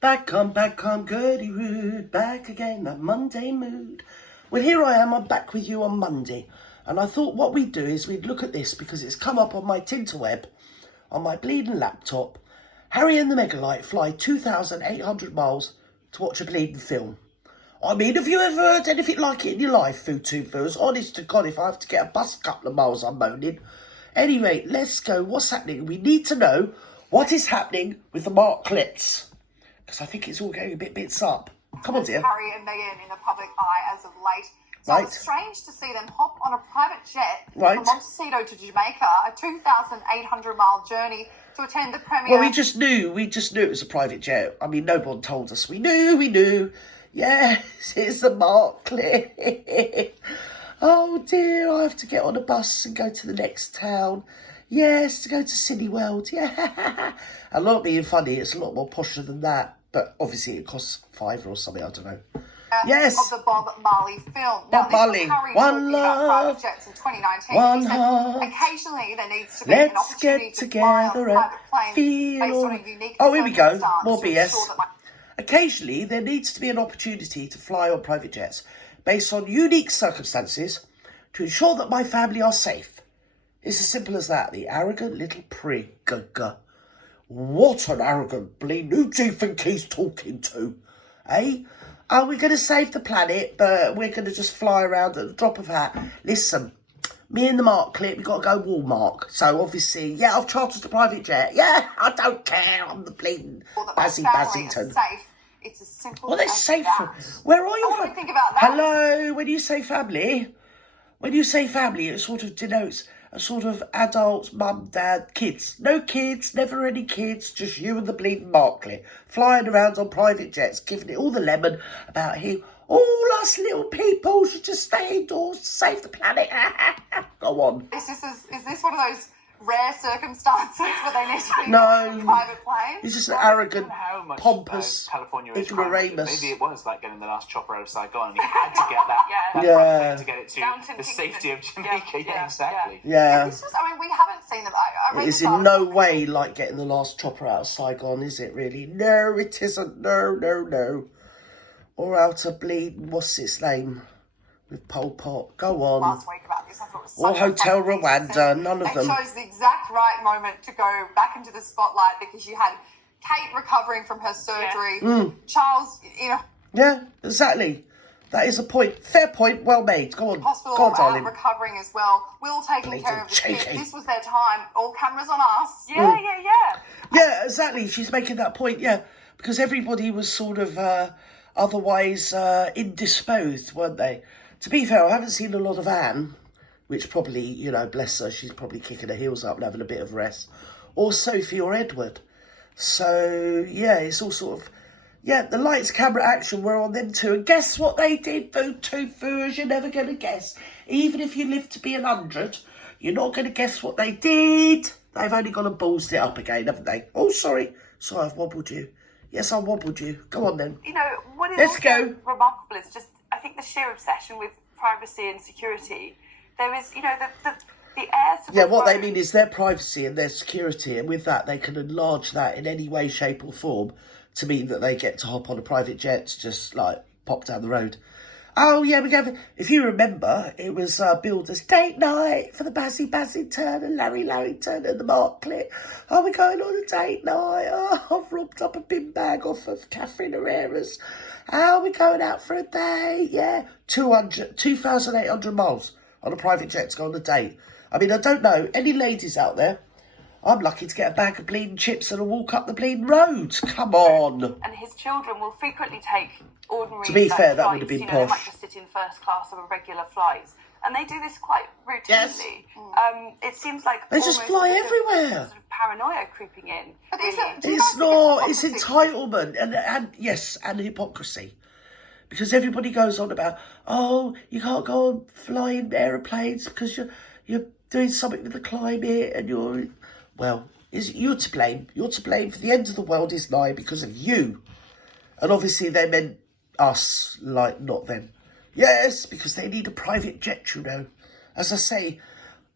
Back come, Gertie Rude, back again, that Monday mood. Well, here I am, I'm back with you on Monday. And I thought what we'd do is we'd look at this because it's come up on my Tinterweb, on my bleeding laptop. Harry and the Megalite fly 2,800 miles to watch a bleeding film. I mean, have you ever heard anything like it in your life, Food? Honest to God, if I have to get a bus a couple of miles, I'm moaning. Anyway, let's go. What's happening? We need to know what is happening with the Marklets. Because I think it's all going a bit bits up. Come on, dear. Harry and Meghan in the public eye as of late. So Right. It's strange to see them hop on a private jet Right. from Montecito to Jamaica, a 2,800-mile journey to attend the premiere. Well, we just knew it was a private jet. I mean, no one told us. We knew. Yes, it's the Marklet. Oh dear, I have to get on a bus and go to the next town. Yes, to go to Cineworld. Yeah. I'm not being funny, it's a lot more posher than that. But obviously it costs $5 or something, I don't know. Yes. Of the Bob Marley film. Bob Marley. This was Harry One talking love, about private jets in 2019. one He said, heart. occasionally there needs to be an Let's opportunity get to fly on together a private plane and feel. based on a unique Oh, here we go. circumstance More to BS. ensure that my Occasionally, there needs to be an opportunity to fly on private jets based on unique circumstances to ensure that my family are safe. It's as simple as that. The arrogant little prig. What an arrogant bleed. Who do you think he's talking to? Eh? Are we going to save the planet, but we're going to just fly around at the drop of a hat? Listen, me and the Marklet, we've got to go Walmart. So obviously, yeah, I've chartered a private jet. Yeah, I don't care. I'm the bleeding Basington. Safe. It's as simple Well, they're as safe. that. Where are you? What do you think about that? Hello, when you say family, it sort of denotes a sort of adults, mum, dad, kids. No kids, never any kids, just you and the bleeding Marklet flying around on private jets, giving it all the lemon about him. All us little people should just stay indoors to save the planet. Go on. Is this one of those rare circumstances where they need to be No. on a private plane? He's just an arrogant, How much pompous California is crammed with it. ignoramus. Maybe it was like getting the last chopper out of Saigon and he had to get that, that Yeah. private plane to get it to Downton the Kingston. safety of Jamaica. Yeah, Yeah, yeah, exactly. Yeah. It's just, I mean, we haven't seen them. I read It is this in no article. way like getting the last chopper out of Saigon, is it really? No, it isn't. No. Or out of bleeding, what's its name? With Pol Pot. Go on. Last week about this. I thought it was Or such a Hotel funny piece. Rwanda, none of It them. shows the exact right moment to go back into the spotlight because you had Kate recovering from her surgery, Charles, Yeah, exactly. That is a point. Fair point. Well made. Go on. hospital Go on, darling. recovering as well. Will taking Bleeding care of the kids. cheeky. This was their time. All cameras on us. Yeah. Yeah, exactly. She's making that point, yeah. Because everybody was sort of otherwise indisposed, weren't they? To be fair, I haven't seen a lot of Anne, which probably, bless her, she's probably kicking her heels up and having a bit of rest. Or Sophie or Edward. So, yeah, it's all sort of... Yeah, the lights, camera, action were on them too. And guess what they did, Food, you're never going to guess. Even if you live to be 100, you're not going to guess what they did. They've only gone and ballsed it up again, haven't they? Oh, sorry. Sorry, I've wobbled you. Yes, I wobbled you. Go on then. You know, what is Let's also go. remarkable is just, I think, the sheer obsession with privacy and security. There is, the air to Yeah, what they mean is their privacy and their security, and with that, they can enlarge that in any way, shape or form to mean that they get to hop on a private jet to just, pop down the road. Oh, yeah, if you remember, it was Builder's date night for the Basington and Larry Larrington and the Marklet. Oh, we're going on a date night. Oh, I've robbed up a bin bag off of Catherine Herrera's. Oh, we're going out for a date. Yeah, 2,800 miles on a private jet to go on a date. I mean, I don't know. Any ladies out there? I'm lucky to get a bag of bleeding chips and a walk up the bleeding roads. Come on. And his children will frequently take ordinary To be fair, that flights, would have been They posh. might just sit in first class of a regular flight. And they do this quite routinely. Yes. It seems like They just almost fly a bit of everywhere. Sort of paranoia creeping in. But is really. it- do you It's guys think not. it's It's opposite? entitlement and hypocrisy. Because everybody goes on about, oh, you can't go on flying aeroplanes because you're doing something with the climate and you're to blame. You're to blame for the end of the world is nigh because of you. And obviously they meant us, not them. Yes, because they need a private jet, As I say,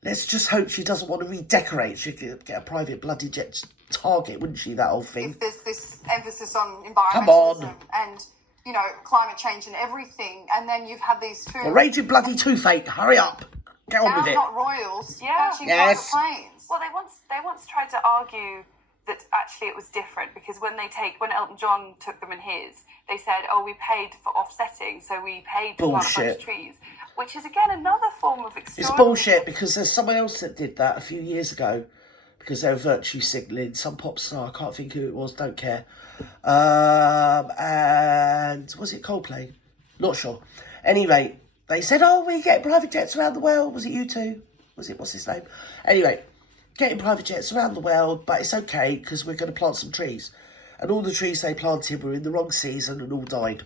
let's just hope she doesn't want to redecorate. She could get a private bloody jet target, wouldn't she, that whole thing? If there's this emphasis on Come on. environmentalism and, you know, climate change and everything, and then you've had these two The raging bloody toothache, hurry up. Get on now with it. not royals Yeah. catching Yes. private planes. Well, they once tried to argue that actually it was different because when Elton John took them in his, they said, oh, we paid for offsetting, so we paid to plant a bunch Bullshit. of trees, which is again another form of It's extraordinary. bullshit because there's someone else that did that a few years ago because they were virtue signalling some pop star. I can't think who it was, don't care. And was it Coldplay? Not sure. Anyway, they said, oh, we get private jets around the world. Was it U2? What's his name? Anyway, getting private jets around the world, but it's okay because we're going to plant some trees. And all the trees they planted were in the wrong season and all died.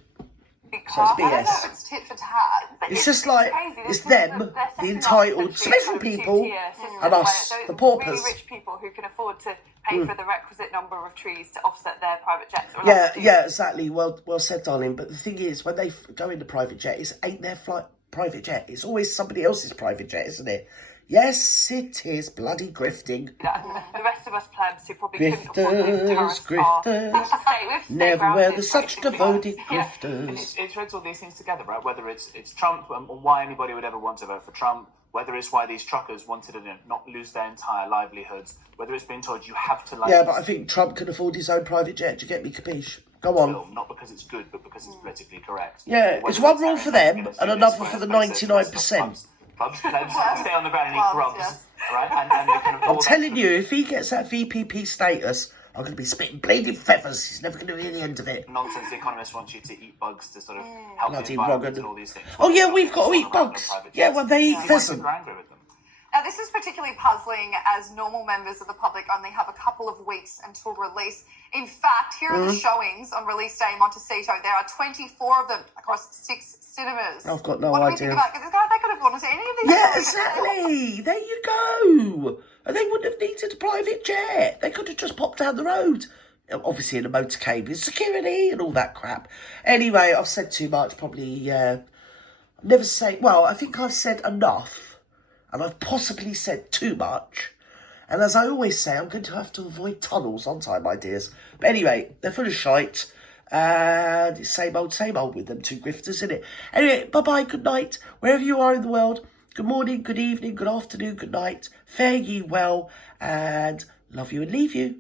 So it's I don't know BS. if it's tit for tat. It's just like, crazy. it's They're them, setting the up entitled essentially special a people, two-tier system and us, where the those paupers. really rich people who can afford to pay for the requisite number of trees to offset their private jets. Or Yeah, yeah, exactly. Well said, darling. But the thing is, when they go in the private jet, it ain't their private jet. It's always somebody else's private jet, isn't it? Yes, it is bloody grifting. The rest of us plebs who probably couldn't afford those terrorists Grifters, we have to stay never grounded, were there such basically. devoted Yeah. And grifters. it threads all these things together, right? Whether it's Trump and why anybody would ever want to vote for Trump, whether it's why these truckers wanted to not lose their entire livelihoods, whether it's been told you have to like Yeah, but I think Trump can afford his own private jet. Do you get me, capiche? Go on. film, not because it's good, but because it's politically correct. Yeah, Whether it's one rule Harry for Meghan them gonna do and this, another whereas for the places, 99%. Clubs stay on the ground and eat Clubs, grubs, yes. right? And they can I'm afford telling extra you, if he gets that VPP status, I'm going to be spitting bleeding feathers. He's never going to hear the end of it. nonsense. The economists want you to eat bugs to sort of help the Bloody environment rogan. and all these things. Oh yeah, we've got to It's eat all around bugs. the private Yeah, jets. well they eat People pheasant. are angry with them. Now, this is particularly puzzling as normal members of the public only have a couple of weeks until release. In fact, here are the showings on release day in Montecito. There are 24 of them across 6 cinemas. I've got no what do we idea. think about? Because they could have gone to any of these. Yeah, exactly. There you go. And they wouldn't have needed a private jet. They could have just popped down the road. Obviously in a motorcade with security and all that crap. Anyway, I've said too much. Probably never say. Well, I think I've said enough. And I've possibly said too much. And as I always say, I'm going to have to avoid tunnels, aren't I, my dears? But anyway, they're full of shite. And it's same old with them two grifters, isn't it? Anyway, bye-bye, good night. Wherever you are in the world, good morning, good evening, good afternoon, good night. Fare ye well, and love you and leave you.